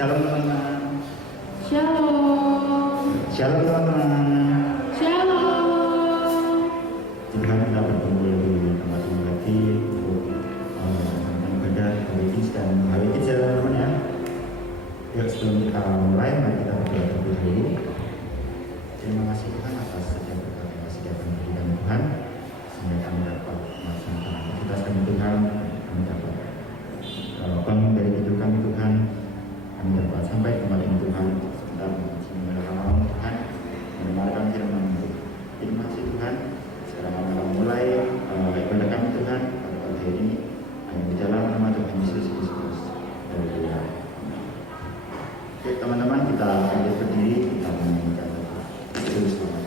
Shalom teman-teman. Shalom. Shalom teman-teman. Shalom. Tuhan kita bertemu di tempat ini lagi untuk teman-teman ibadah hari ini dan hari ini teman-teman ya. Yuk sebelum kita mulai, mari kita berdoa terlebih dahulu. Terima kasih Tuhan atas setiap berkat yang kasih dapat berikan Tuhan, sehingga kami dapat melaksanakan aktivitas kami Tuhan, kami dapat bangun dari tidur kami Tuhan, kami dapat sampai tempat ini Tuhan, kita mendengarkan Tuhan, mendengarkan firman-Mu. Terima kasih Tuhan. Sekarang kami akan mulai ibadah kami Tuhan pada pagi hari ini, hanya di dalam nama Tuhan Yesus Kristus. Haleluya. Oke teman-teman, kita lanjut berdiri, kita menyanyikan terus Tuhan.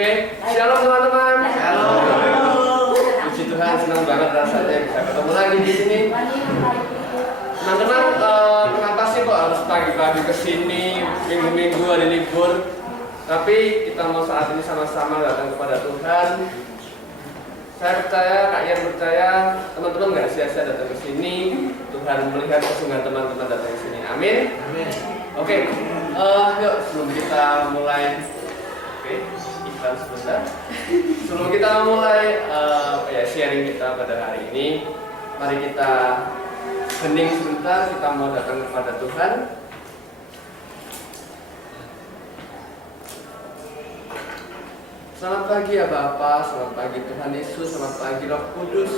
Oke, shalom teman-teman. Shalom. Puji Tuhan, senang banget rasanya bisa ketemu lagi di sini. Teman-teman, kenapa sih kok harus pagi-pagi ke sini, minggu-minggu hari libur? Tapi kita mau saat ini sama-sama datang kepada Tuhan. Saya percaya, Kak Ian percaya, teman-teman nggak sia-sia datang ke sini. Tuhan melihat kesungguhan teman-teman datang ke sini. Amin. Amin. Oke, yuk sebelum kita mulai, iklan sebentar. Sebelum kita mulai sharing kita pada hari ini, mari kita hening sebentar. Kita mau datang kepada Tuhan. Selamat pagi ya Bapa, selamat pagi Tuhan Yesus, selamat pagi Roh Kudus.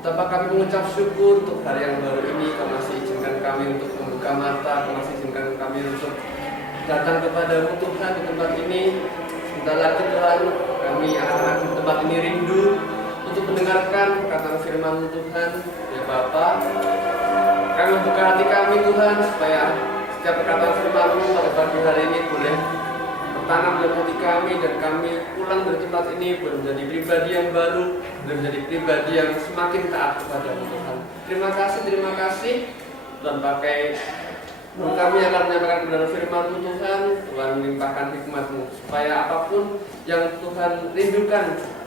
Betapa kami mengucap syukur untuk hari yang baru ini. Kau masih izinkan kami untuk membuka mata, Kau masih izinkan kami untuk datang kepada-Mu Tuhan di tempat ini. Sebentar lagi Tuhan, kami anak-anak di tempat ini rindu untuk mendengarkan perkataan firman-Mu Tuhan. Ya Bapa, kami membuka hati kami Tuhan, supaya setiap perkataan firman-Mu pada pagi hari ini boleh tanam dalam hati kami, dan kami pulang dari tempat ini boleh menjadi pribadi yang baru, boleh menjadi pribadi yang semakin taat kepada Tuhan. Terima kasih Tuhan pakai mulut kami akan menyampaikan kebenaran firman-Mu Tuhan. Tuhan melimpahkan hikmat-Mu supaya apapun yang Tuhan rindukan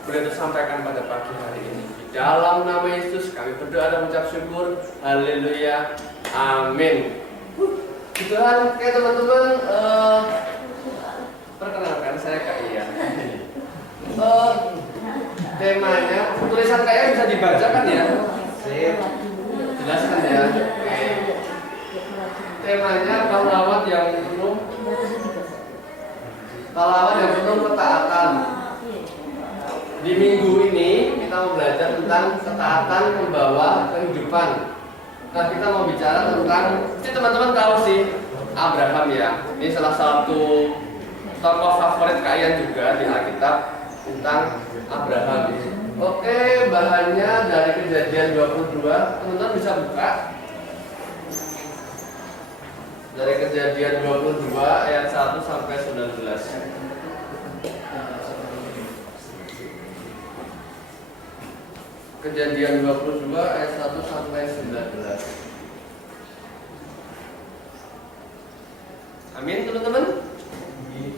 boleh tersampaikan pada pagi hari ini. Di dalam nama Yesus kami berdoa dan mengucap syukur. Haleluya. Amin. Tuhan, oke teman-teman, perkenalkan saya Kak Ian. Temanya, tulisan Kak Ian bisa dibaca kan ya? Jelaskan ya. Temanya pahlawan yang penuh ketaatan. Di minggu ini kita mau belajar tentang ketaatan membawa kehidupan. Nah, kita mau bicara tentang, ini teman-teman tahu sih Abraham ya. Ini salah satu tokoh favorit Kak Ian juga di Alkitab tentang Abraham. Oke, bahannya dari Kejadian 22. Teman-teman bisa buka dari Kejadian 22 ayat 1 sampai 19. Kejadian 22 ayat 1 sampai 19. Amin teman-teman.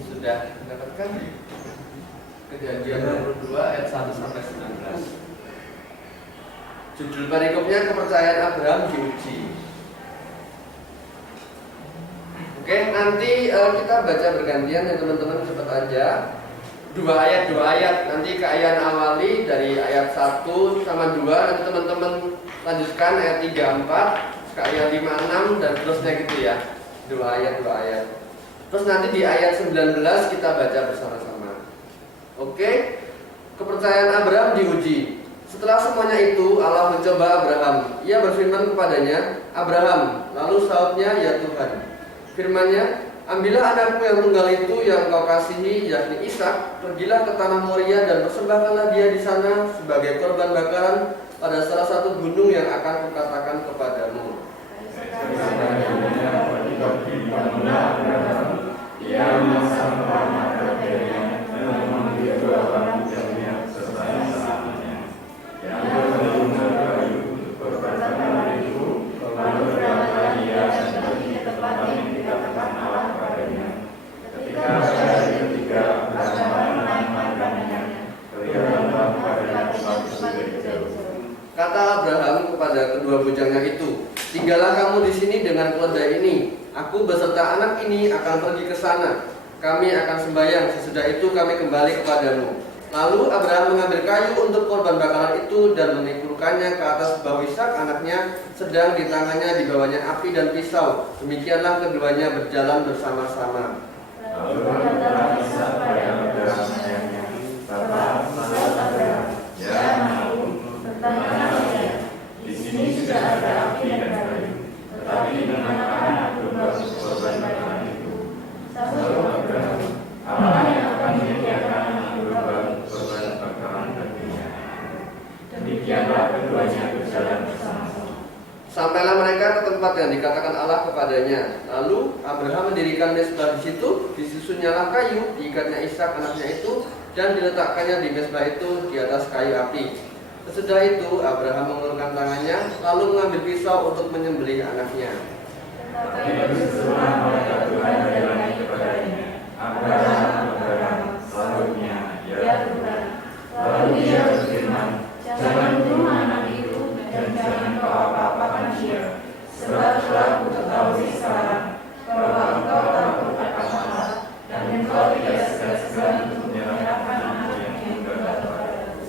Sudah mendapatkan Kejadian 22 ayat 1 sampai 19. Judul perikopnya kepercayaan Abraham diuji. Oke, nanti kita baca bergantian ya teman-teman, cepat aja. Dua ayat. Nanti Kak Ian awali dari ayat 1 sama 2. Nanti teman-teman lanjutkan ayat 3, 4, Kak Ian 5, 6 dan terusnya gitu ya. Dua ayat. Terus nanti di ayat 19 kita baca bersama-sama. Oke? Kepercayaan Abraham diuji. Setelah semuanya itu Allah mencoba Abraham. Ia berfirman kepadanya, "Abraham." Lalu sautnya, "Ya Tuhan." Firman-Nya, "Ambillah anakmu yang tunggal itu yang engkau kasihi, yakni Ishak. Pergilah ke tanah Moria dan persembahkanlah dia di sana sebagai korban bakaran pada salah satu gunung yang akan kukatakan kepadamu." Ia memasang panah badannya dan memanggil dua orang bujaknya serta sesamanya yang berlumur kayu untuk korban bakaran itu, lalu berangkatlah ia dan pergi ke tempat yang dikatakan Allah kepadanya. Ketika pada hari ketiga Abraham menanamkannya, kelihatan kepadanya tempat itu dari jauh. Kata Abraham kepada kedua bujangnya itu, "Tinggallah kamu di sini dengan keledai ini. Aku beserta anak ini akan pergi ke sana. Kami akan sembahyang, sesudah itu kami kembali kepadamu." Lalu Abraham mengambil kayu untuk korban bakaran itu dan memikulkannya ke atas bahu Ishak anaknya, sedang di tangannya dibawanya api dan pisau. Demikianlah keduanya berjalan bersama-sama. Lalu berkata Ishak pada Abraham ayahnya, "Bapa, sahut Abraham, ya anakku, bertanya-tanya, di sini sudah ada api dan kayu, tetapi di mana domba untuk korban bakaran itu?" Sahut Abraham, "Allah yang akan menyediakan anak domba untuk korban bakaran baginya." Demikianlah keduanya berjalan bersama-sama. Sampailah mereka ke tempat yang dan dikatakan Allah kepadanya. Lalu Abraham mendirikan mezbah di situ, disusunnya kayu, diikatnya Ishak anaknya itu, dan diletakkannya di mezbah itu di atas kayu api. Sesudah itu Abraham mengulurkan tangannya, lalu mengambil pisau untuk menyembelih anaknya. Tetapi berseruan malaikat Tuhan dari langit kepadanya, Abraham, selanjutnya, ya Tuhan. Lalu dia berfirman, jangan bunuh anak itu dan jangan kau apa-apakan dia, sebab telah kuketahui sekarang bahwa engkau takut akan Allah dan engkau tidak segan-segan untuk menyerahkan anakmu yang tunggal kepadaku.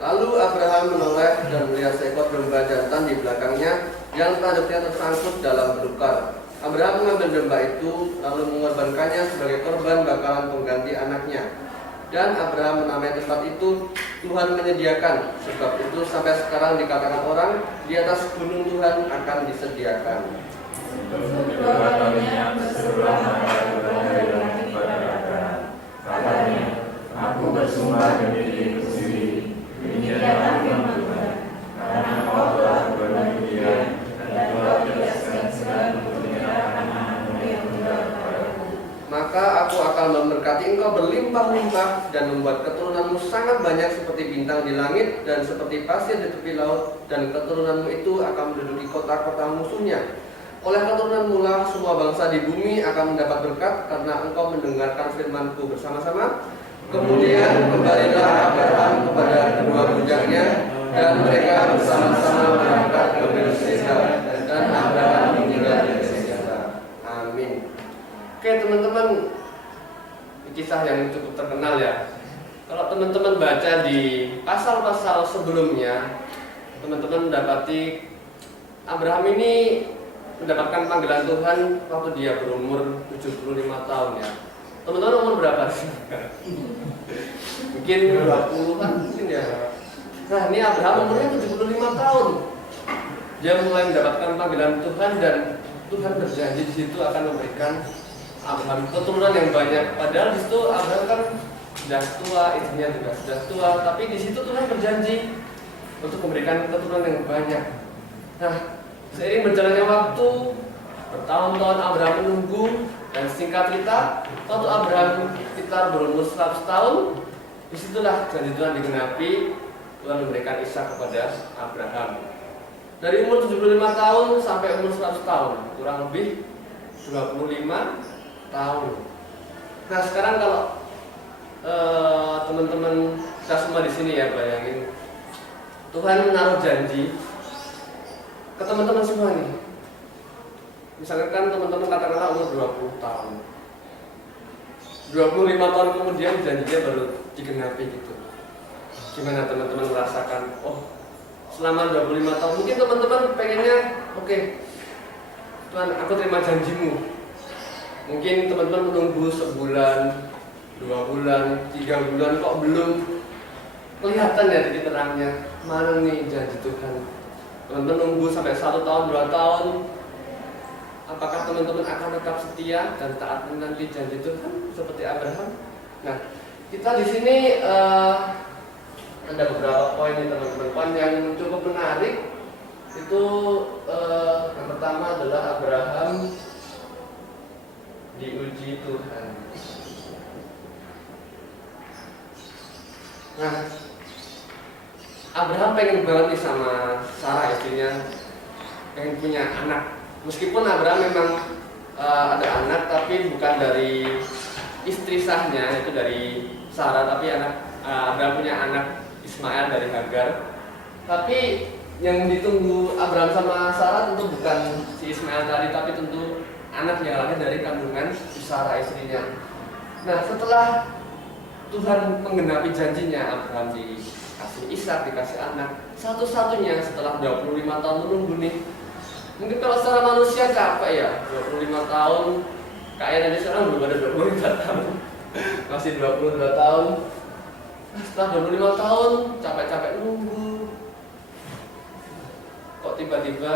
Lalu Abraham menoleh dan melihat seekor domba jantan di belakangnya yang tanduknya tersangkut dalam belukar. Abraham mengambil domba itu lalu mengorbankannya sebagai korban bakalan pengganti anaknya. Dan Abraham menamai tempat itu Tuhan menyediakan, sebab itu sampai sekarang dikatakan orang di atas gunung Tuhan akan disediakan. Kedua kalinya berseruan malaikat Tuhan dari langit kepada Abraham. Katanya, aku bersumpah demi diriku sendiri, demikianlah firman Tuhan, karena kau telah berbuat demikian dan kau tidak segan-segan untuk menyerahkan anakmu yang tunggal kepadaku. Maka aku akan memberkati engkau berlimpah-limpah dan membuat keturunanmu sangat banyak seperti bintang di langit dan seperti pasir di tepi laut, dan keturunanmu itu akan menduduki kota-kota musuhnya. Oleh keturunanmu lah semua bangsa di bumi akan mendapat berkat karena engkau mendengarkan firman-Ku bersama-sama. Kemudian kembalilah Abraham kepada kedua bujaknya dan mereka bersama-sama berangkat ke Berseba dan Abraham meninggal di Berseba. Amin. Oke teman-teman, kisah yang cukup terkenal ya. Kalau teman-teman baca di pasal-pasal sebelumnya, teman-teman mendapati Abraham ini mendapatkan panggilan Tuhan waktu dia berumur 75 tahun ya. Teman-teman umur berapa sih? Mungkin 20-an mungkin ya. Nah ini Abraham umurnya 75 tahun. Dia mulai mendapatkan panggilan Tuhan dan Tuhan berjanji di situ akan memberikan Abraham keturunan yang banyak. Padahal di situ Abraham kan sudah tua, istrinya juga sudah tua, tapi di situ Tuhan berjanji untuk memberikan keturunan yang banyak. Nah, seiring berjalannya waktu, bertahun-tahun Abraham menunggu, dan singkat cerita, waktu Abraham sekitar berumur 100 tahun, disitulah janji Tuhan digenapi. Tuhan memberikan Ishak kepada Abraham. Dari umur 75 tahun sampai umur 100 tahun, kurang lebih 25 tahun. Nah sekarang kalau teman-teman kita semua di sini ya bayangin, Tuhan menaruh janji ke teman-teman semua nih. Misalkan kan teman-teman katakanlah umur 20 tahun, 25 tahun kemudian janjinya baru digenapi gitu. Gimana teman-teman merasakan? Oh, selama 25 tahun mungkin teman-teman pengennya oke, Tuhan aku terima janjimu. Mungkin teman-teman menunggu sebulan, 2 bulan, 3 bulan kok belum kelihatan ya titik terangnya. Mana nih janji Tuhan? Teman-teman nunggu sampai 1 tahun, 2 tahun. Apakah teman-teman akan tetap setia dan taat menanti janji Tuhan seperti Abraham? Nah, kita di sini ada beberapa poin nih teman-teman. Poin yang cukup menarik itu yang pertama adalah Abraham diuji Tuhan. Nah, Abraham pengen banget nih sama Sarah istrinya, pengen punya anak. Meskipun Abraham memang ada anak, tapi bukan dari istri sahnya, itu dari Sarah, tapi Abraham punya anak Ismail dari Hagar. Tapi yang ditunggu Abraham sama Sarah tentu bukan si Ismail tadi, tapi tentu anak yang lahir dari kandungan Sarah istrinya. Nah setelah Tuhan menggenapi janjinya, Abraham dikasih Ishak, dikasih anak satu-satunya setelah 25 tahun menunggu nih. Mungkin kalau secara manusia capek ya, 25 tahun kayak nanti sekarang belum ada 25 tahun masih 22 tahun. Nah, setelah 25 tahun capek-capek nunggu, kok tiba-tiba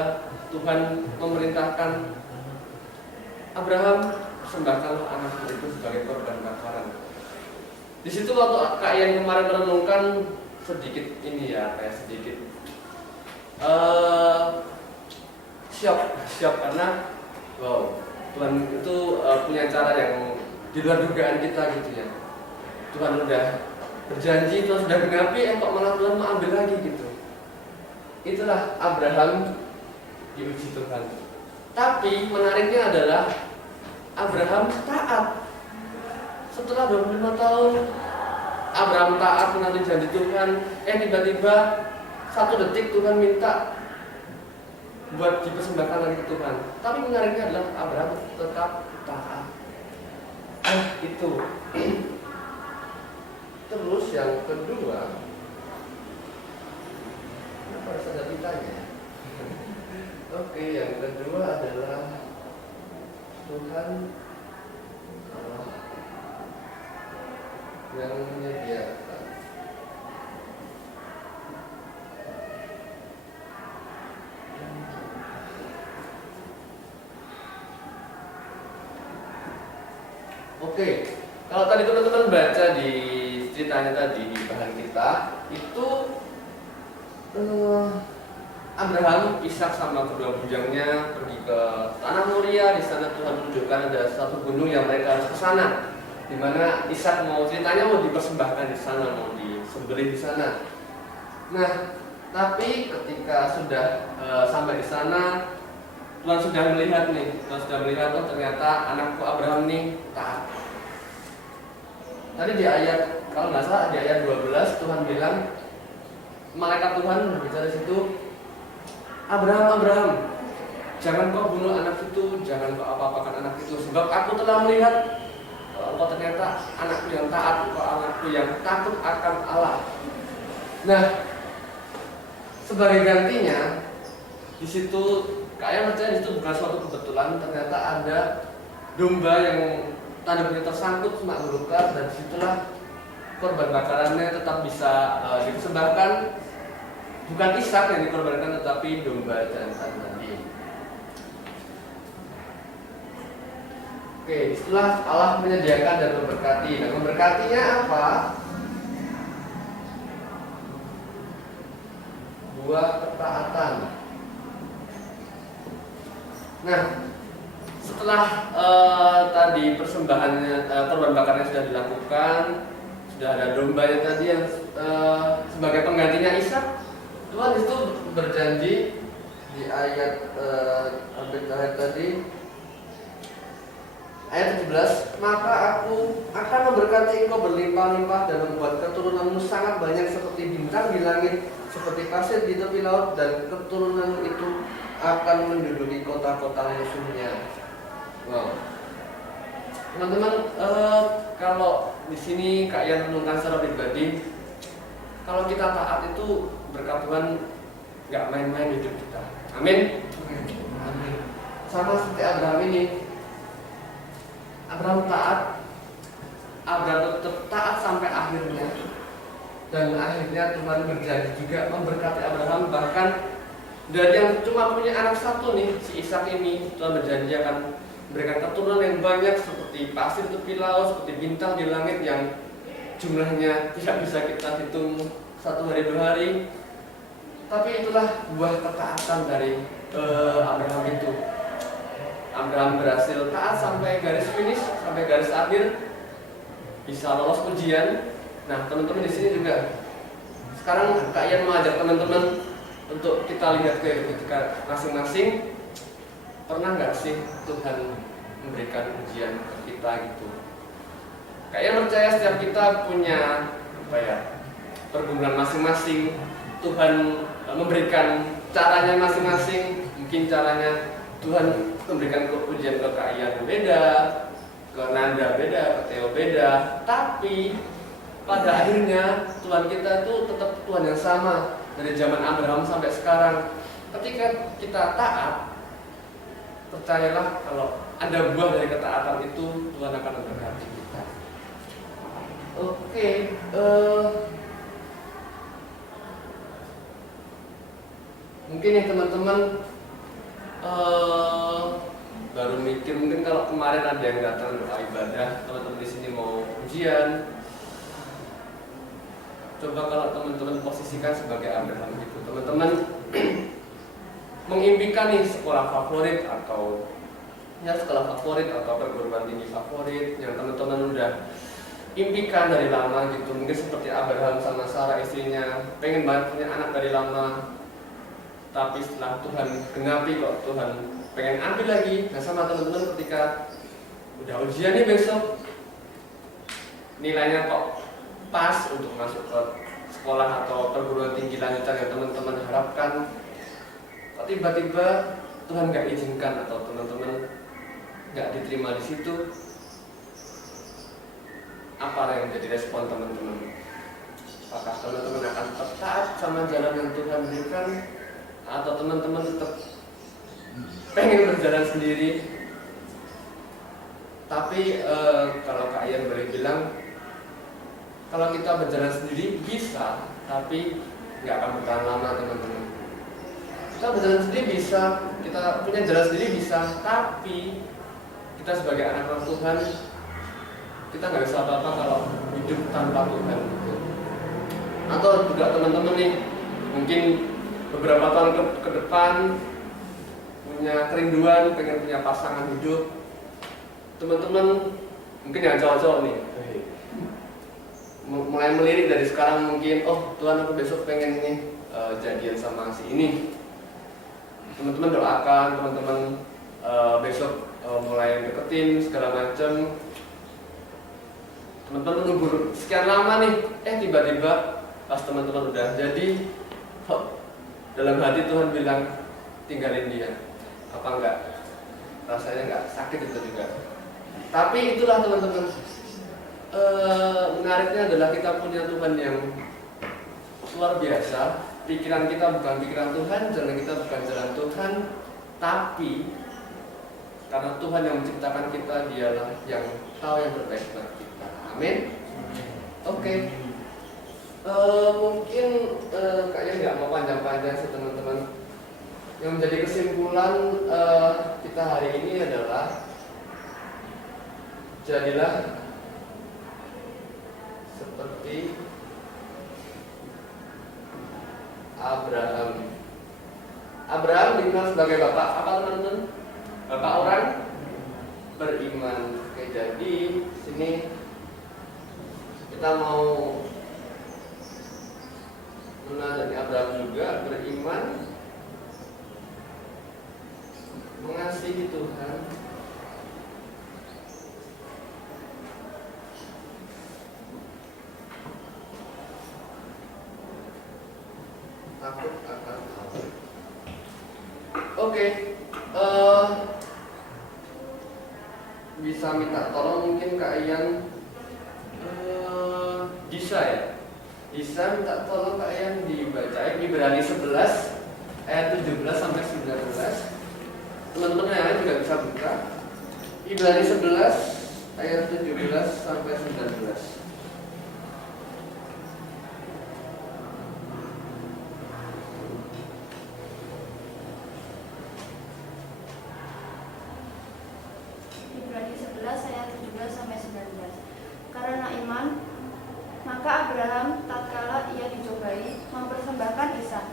Tuhan memerintahkan Abraham, persembahkanlah anakmu itu sebagai korban bakaran. Di situ waktu Kak yang kemarin merenungkan sedikit ini ya, kayak sedikit siap karena wow, Tuhan itu punya cara yang di luar dugaan kita gitu ya. Tuhan udah berjanji, Tuhan sudah genapi, kok malah Tuhan mau ambil lagi gitu. Itulah Abraham diuji Tuhan. Tapi menariknya adalah Abraham taat. Setelah 25 tahun Abraham taat menanti janji Tuhan, tiba-tiba 1 detik Tuhan minta buat dipersembahkan lagi ke Tuhan. Tapi menariknya adalah Abraham tetap taat. Itu. Terus yang kedua, kenapa harus ada pitanya? Oke, yang kedua adalah Tuhan Allah yang menyediakan. Oke, kalau tadi teman-teman baca di ceritanya tadi di bahan kita itu Abraham, Ishak sama kedua bujangnya pergi ke tanah Moria. Di sana Tuhan menunjukkan ada satu gunung yang mereka harus ke sana, di mana Ishak ceritanya mau dipersembahkan di sana, mau disembelih di sana. Nah, tapi ketika sudah sampai di sana, Tuhan sudah melihat oh ternyata anakku Abraham nih taat. Tadi di ayat, kalau nggak salah di ayat 12 Tuhan bilang, malaikat Tuhan berbicara di situ, Abraham, Abraham, jangan kau bunuh anak itu, jangan kau apa-apakan anak itu, sebab aku telah melihat engkau ternyata anakku yang taat, engkau anakku yang takut akan Allah. Nah, sebagai gantinya di situ kayaknya percaya itu bukan suatu kebetulan, ternyata ada domba yang tanduknya tersangkut semak belukar, dan disitulah korban bakarannya tetap bisa dipersembahkan. Bukan Ishak yang dikorbankan, tetapi domba jantan tadi. Oke, setelah Allah menyediakan dan memberkati. Nah, memberkatinya apa? Buah ketaatan. Nah, setelah tadi persembahannya, korban bakarnya sudah dilakukan, sudah ada dombanya tadi yang sebagai penggantinya Ishak, Tuhan itu berjanji di ayat terakhir tadi, ayat 17, maka aku akan memberkati engkau berlimpah-limpah dan membuat keturunanmu sangat banyak seperti bintang di langit, seperti pasir di tepi laut, dan keturunanmu itu akan menduduki kota-kota musuhnya. Wow, teman-teman, kalau di sini Kak Ian renungkan secara pribadi, kalau kita taat itu berkat Tuhan nggak main-main hidup kita. Amin. Amin. Sama seperti Abraham ini, Abraham taat, Abraham tetap taat sampai akhirnya, dan akhirnya Tuhan berjanji juga memberkati Abraham. Bahkan dari yang cuma punya anak satu nih, si Ishak ini, Tuhan berjanji akan memberikan keturunan yang banyak seperti pasir tepi laut, seperti bintang di langit yang jumlahnya tidak bisa kita hitung 1 hari 2 hari. Tapi itulah buah ketaatan dari Abraham itu. Abraham berhasil taat sampai garis finish, sampai garis akhir, bisa lolos ujian. Nah, teman-teman di sini juga sekarang Kak Ian mengajak teman-teman untuk kita lihat ke ketika masing-masing, pernah nggak sih Tuhan memberikan ujian ke kita gitu? Kak Ian percaya setiap kita punya pergumulan masing-masing. Tuhan memberikan caranya masing-masing. Mungkin caranya Tuhan memberikan ujian ke Kak Ian beda, ke Nanda beda, ke Theo beda. Tapi pada akhirnya Tuhan kita itu tetap Tuhan yang sama dari zaman Abraham sampai sekarang. Ketika kita taat, percayalah kalau ada buah dari ketaatan itu, Tuhan akan memberkati kita. Oke, mungkin ya teman-teman baru mikir, mungkin kalau kemarin ada yang datang doa ibadah, teman-teman di sini mau ujian, coba kalau teman-teman posisikan sebagai Abraham gitu, teman-teman mengimpikan nih sekolah favorit atau sekolah favorit atau perguruan tinggi favorit yang teman-teman udah impikan dari lama gitu. Mungkin seperti Abraham sama Sarah istrinya pengen banget punya anak dari lama, tapi setelah Tuhan genapi kok Tuhan pengen ambil lagi. Nah sama teman-teman ketika udah ujian nih besok, nilainya kok pas untuk masuk ke sekolah atau perguruan tinggi lanjutan yang teman-teman harapkan, kok tiba-tiba Tuhan nggak izinkan atau teman-teman nggak diterima di situ. Apa yang menjadi respon teman-teman? Apakah teman-teman akan tetap taat sama jalan yang Tuhan berikan, atau teman-teman tetap pengen berjalan sendiri? Tapi kalau Kak Ian boleh bilang, kalau kita berjalan sendiri bisa, tapi nggak akan bertahan lama teman-teman. Kita berjalan sendiri bisa, kita punya jalan sendiri bisa, tapi kita sebagai anak Tuhan, kita nggak bisa apa-apa kalau hidup tanpa Tuhan gitu. Atau juga teman-teman nih mungkin beberapa tahun ke depan punya kerinduan pengen punya pasangan hidup. Teman-teman mungkin yang cowok-cowok nih mulai melirik dari sekarang, mungkin oh Tuhan aku besok pengen nih jadian sama si ini. Teman-teman doakan teman-teman besok mulai deketin segala macam. Teman-teman menunggu sekian lama nih, tiba-tiba pas teman-teman udah jadi, dalam hati Tuhan bilang tinggalin dia. Apa enggak? Rasanya enggak sakit itu juga. Tapi itulah teman-teman, menariknya adalah kita punya Tuhan yang luar biasa. Pikiran kita bukan pikiran Tuhan, jalan kita bukan jalan Tuhan, tapi karena Tuhan yang menciptakan kita, dialah yang tahu yang terbaik buat kita. Amin. Oke. Mungkin kayaknya nggak mau panjang-panjang sih teman-teman. Yang menjadi kesimpulan kita hari ini adalah jadilah seperti Abraham. Abraham dikenal sebagai bapak apa teman-teman? Bapak orang beriman. Oke, jadi sini kita mau menandai Abraham juga beriman, mengasihi Tuhan, takut akan Allah. Oke, bisa minta tolong mungkin Kak Ian, bisa ya? Bisa minta tolong Kak Ian dibacain Ibrani 11 ayat 17 sampai 19. Teman-teman yang lain juga bisa buka Ibrani 11 ayat 17 sampai 19. Ibrani 11 ayat 17 sampai 19. Karena iman, maka Abraham tatkala ia dicobai mempersembahkan Ishak,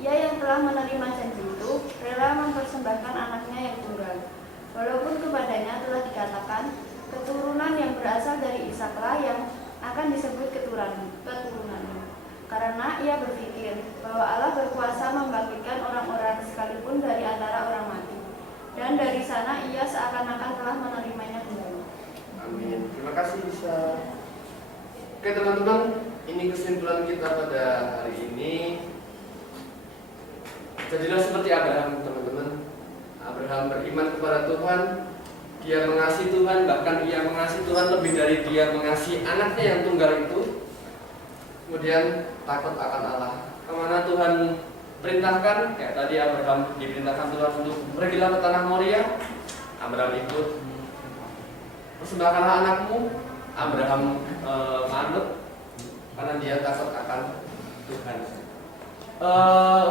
ia yang telah menerima janji itu rela mempersembahkan anaknya yang tunggal, walaupun kepadanya telah dikatakan keturunan yang berasal dari Ishaklah yang akan disebut keturunannya. Karena ia berpikir bahwa Allah berkuasa membangkitkan orang-orang sekalipun dari antara orang mati, dan dari sana ia seakan-akan telah menerimanya kembali. Amin. Terima kasih bisa. Oke teman-teman, ini kesimpulan kita pada hari ini. Jadilah seperti Abraham teman-teman. Abraham beriman kepada Tuhan, dia mengasihi Tuhan, bahkan ia mengasihi Tuhan lebih dari dia mengasihi anaknya yang tunggal itu. Kemudian takut akan Allah. Kemana Tuhan perintahkan, kayak tadi Abraham diperintahkan Tuhan untuk pergilah ke tanah Moria, Abraham ikut. Persembahkanlah anakmu, Abraham manut karena dia takut akan Tuhan.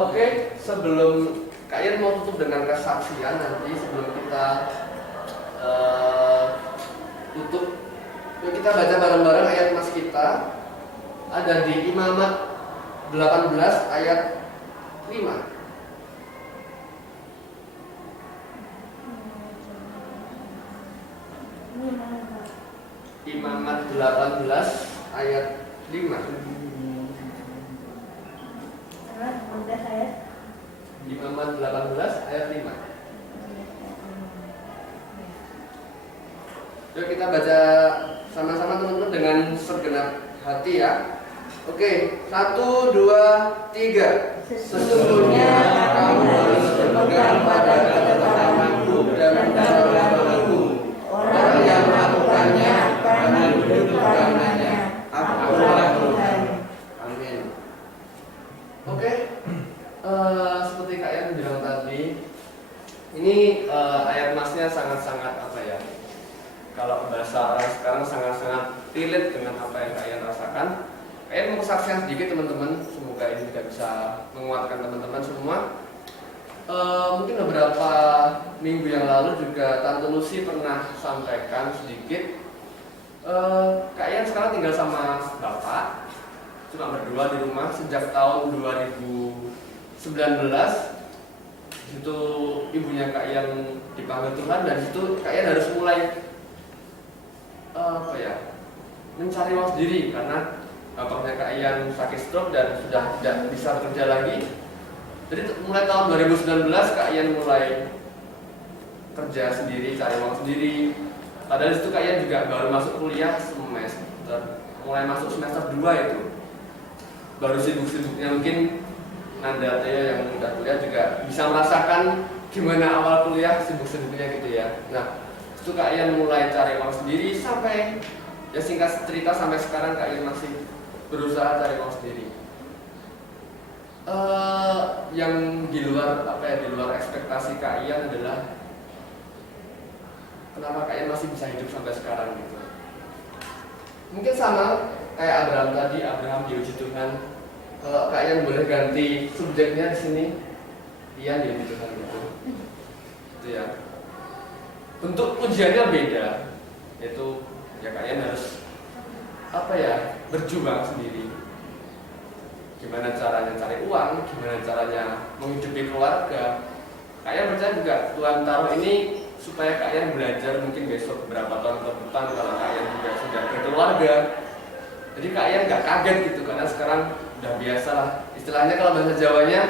Oke, sebelum Kak Ian mau tutup dengan kesaksian nanti, sebelum kita tutup, yuk kita baca bareng-bareng ayat mas kita. Ada di Imamat 18 ayat 5. Imamat 18 ayat 5. Imamat 18 ayat 5. Yuk kita baca sama-sama teman-teman dengan segenap hati ya. Oke, 1, 2, 3. Sesungguhnya kamu harus berpegang pada ketetapanku dan peraturan-peraturanku. Orang yang melakukannya akan hidup karenanya. Akulah Tuhan. Amin. Oke, seperti Kak Yan bilang tadi, ini ayat masnya sangat-sangat apa ya? Kalau bahasa orang sekarang sangat-sangat relate dengan apa yang Kak Yan rasakan. Kak Yan mau kesaksian sedikit teman-teman. Semoga ini juga bisa menguatkan teman-teman semua. Mungkin beberapa minggu yang lalu juga Tante Lucy pernah sampaikan sedikit. Kak Yan sekarang tinggal sama Bapak, cuma berdua di rumah sejak tahun 2019. Itu ibunya Kak Yan dipanggil Tuhan, dan itu Kak Yan harus mulai mencari uang sendiri karena bapaknya Kak Yan sakit stroke dan sudah tidak bisa bekerja lagi. Jadi mulai tahun 2019 Kak Yan mulai kerja sendiri, cari uang sendiri. Padahal itu Kak Yan juga baru masuk kuliah semester, mulai masuk semester 2 itu. Baru sibuk-sibuknya mungkin Nanda Teo yang udah kuliah juga bisa merasakan gimana awal kuliah sibuk-sibuknya gitu ya. Nah, itu Kak Yan mulai cari uang sendiri sampai ya singkat cerita sampai sekarang Kak Yan masih berusaha cari uang sendiri. Yang di luar di luar ekspektasi Kak Yan adalah kenapa Kak Yan masih bisa hidup sampai sekarang gitu. Mungkin sama kayak Abraham tadi, Abraham diuji Tuhan. Kalau Kak Yan boleh ganti subjeknya di sini, Ian diuji Tuhan gitu. Itu ya. Bentuk ujiannya beda, yaitu ya Kak Yan harus berjuang sendiri. Gimana caranya cari uang, gimana caranya menghidupi keluarga. Kak Yan percaya juga Tuhan taruh ini supaya Kak Yan belajar mungkin besok beberapa tahun ke depan kalau Kak Yan juga sudah berkeluarga. Jadi Kak Yan nggak kaget gitu karena sekarang udah biasa lah. Istilahnya kalau bahasa Jawanya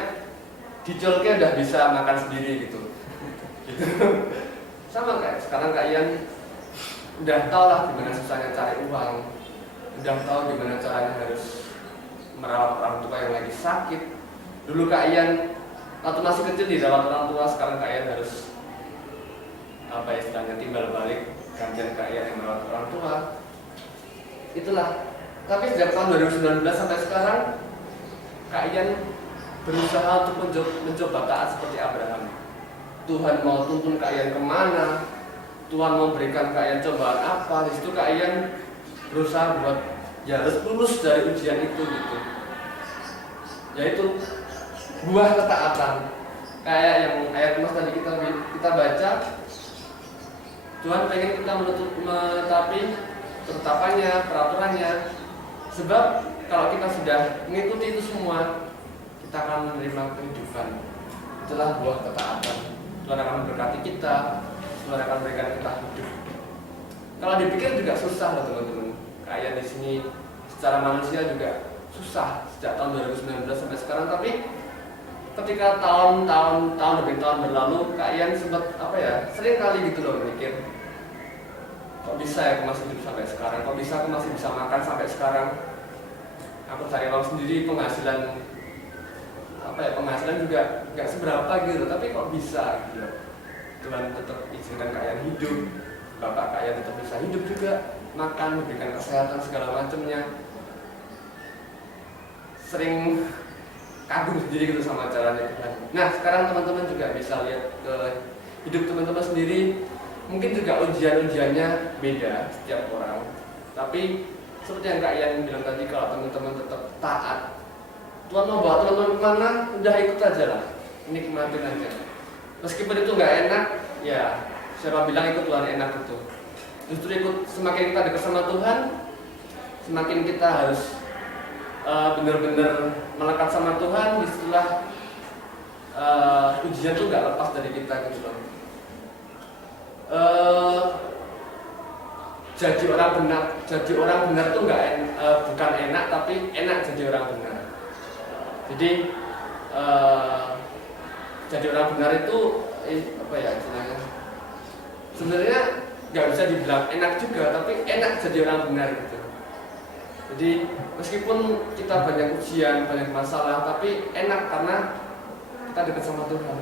dicolke udah bisa makan sendiri gitu. Gitu. Sama kayak sekarang Kak Yan udah tahu lah gimana susahnya cari uang, udah tahu gimana caranya harus merawat orang tua yang lagi sakit. Dulu Kak Yan waktu masih kecil dirawat orang tua, sekarang Kak Yan harus istilahnya timbal balik gantian Kak Yan yang merawat orang tua. Itulah. Tapi sejak tahun 2019 sampai sekarang Kak Yan berusaha untuk mencoba taat seperti Abraham. Tuhan mau tuntun Kak Yan kemana, Tuhan mau berikan Kak Yan cobaan apa, di situ Kak Yan berusaha buat ya harus lulus dari ujian itu gitu. Yaitu buah ketaatan. Kayak yang ayat mas tadi kita baca, Tuhan pengen kita menetapi ketetapannya, peraturannya. Sebab kalau kita sudah mengikuti itu semua, kita akan menerima kehidupan. Itulah buah ketaatan. Tuhan akan memberkati kita, Tuhan akan memberikan kita hidup. Kalau dipikir juga susah loh teman-teman. Kayak di sini secara manusia juga susah sejak tahun 2019 sampai sekarang. Tapi ketika tahun demi tahun berlalu, Kak Yan sempat sering kali gitu loh mikir, kok bisa ya aku masih hidup sampai sekarang? Kok bisa aku masih bisa makan sampai sekarang? Aku cari uang sendiri, penghasilan juga nggak seberapa gitu, tapi kok bisa gitu. Tuhan tetap izinkan Kak Yan hidup, Bapak Kak Yan tetap bisa hidup juga, makan, memberikan kesehatan segala macamnya. Sering kagum sendiri gitu sama caranya Tuhan. Nah sekarang teman-teman juga bisa lihat ke hidup teman-teman sendiri. Mungkin juga ujian-ujiannya beda setiap orang. Tapi seperti yang Kak Yan bilang tadi, kalau teman-teman tetap taat, Tuhan mau bawa teman-teman kemana, udah ikut aja lah, nikmatin aja. Meskipun itu nggak enak, ya siapa bilang ikut Tuhan enak itu. Justru ikut, semakin kita dekat sama Tuhan, semakin kita harus benar-benar melekat sama Tuhan. Disitulah ujian itu nggak lepas dari kita gitu loh. jadi orang benar. Jadi orang benar itu bukan enak, tapi enak jadi orang benar. Jadi jadi orang benar itu apa ya istilahnya? Sebenarnya nggak bisa dibilang enak juga, tapi enak jadi orang benar gitu. Jadi meskipun kita banyak ujian, banyak masalah, tapi enak karena kita dekat sama Tuhan,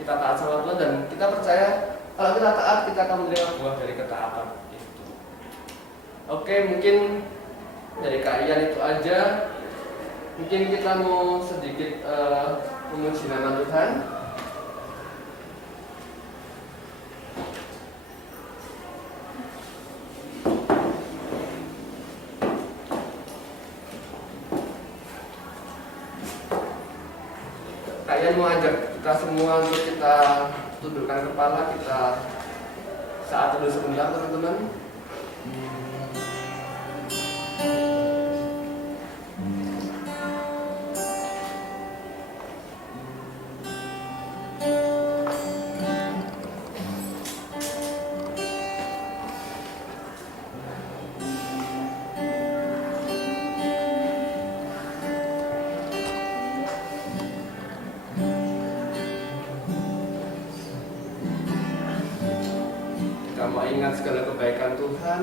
kita taat sama Tuhan, dan kita percaya kalau kita taat kita akan menerima buah dari ketaatan itu. Oke, mungkin dari Kak Ian itu aja. Mungkin kita mau sedikit memuji nama Tuhan. Kalian mau ajak kita semua untuk kita tundukkan kepala, kita saat dulu sebentar teman-teman. Kita mau ingat segala kebaikan Tuhan.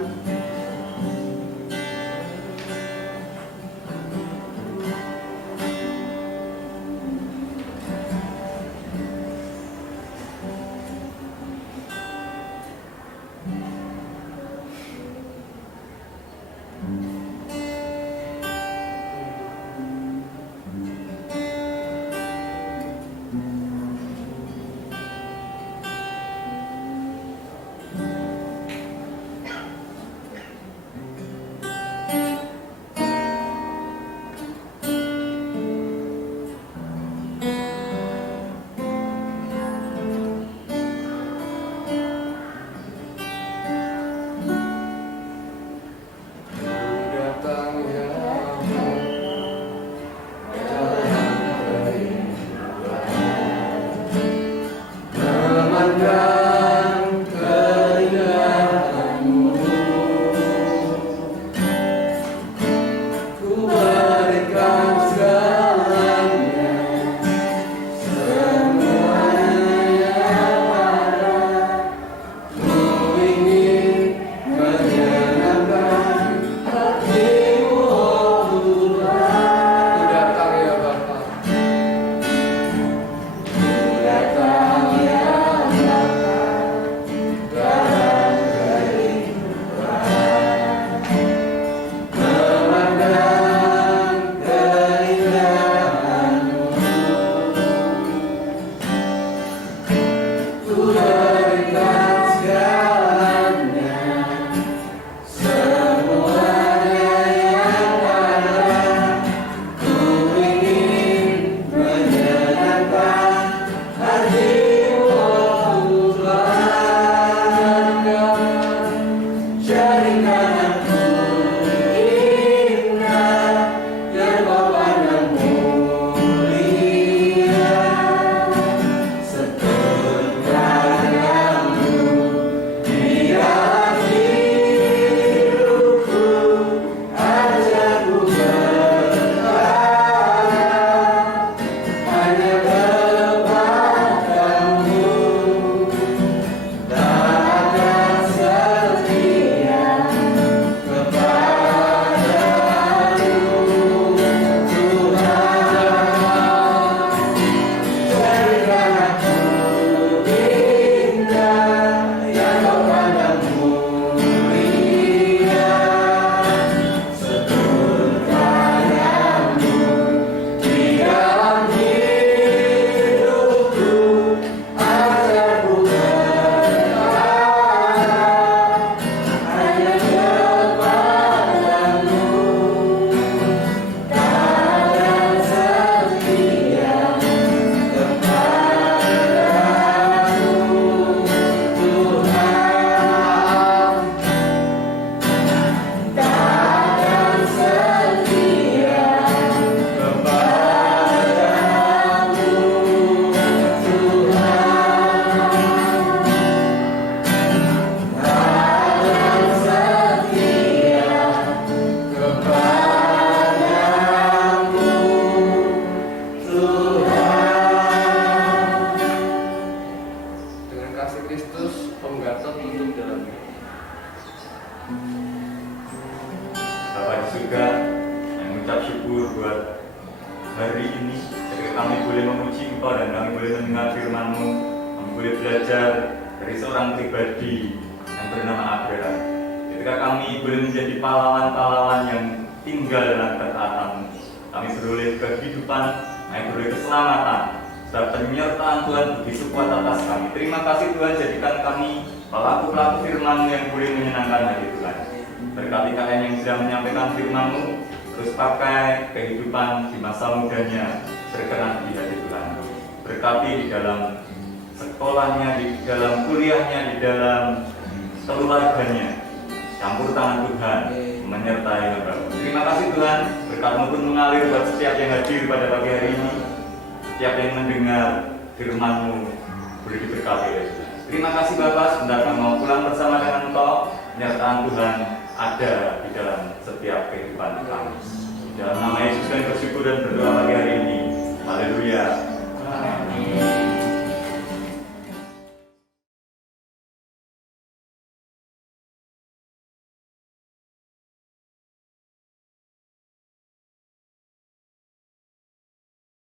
Om Gatot tutup dalam. Bapa di surga, yang mengucap syukur buat hari ini, ketika kami boleh memuji Engkau dan kami boleh mendengar firman-Mu, kami boleh belajar dari seorang pribadi yang bernama Abraham. Ketika kami boleh menjadi pahlawan-pahlawan yang tinggal dalam ketaatan-Mu, kami beroleh kehidupan, kami beroleh keselamatan, dan penyertaan Tuhan begitu kuat atas kami. Terima kasih Tuhan, jadikan kami pelaku-pelaku firman-Mu yang boleh menyenangkan hati Tuhan. Berkati kalian yang sedang menyampaikan firman-Mu, terus pakai kehidupan di masa mudanya berkenan di hati Tuhan. Berkati di dalam sekolahnya, di dalam kuliahnya, di dalam keluarganya. Campur tangan Tuhan menyertai hamba. Terima kasih Tuhan, berkat-Mu pun mengalir buat setiap yang hadir pada pagi hari ini, setiap yang mendengar firman-Mu boleh diberkati oleh Tuhan. Terima kasih Bapak, sebentar kami mau pulang bersama dengan Engkau. Penyertaan Tuhan ada di dalam setiap kehidupan kami. Di dalam nama Yesus kami bersyukur dan berdoa pagi hari ini.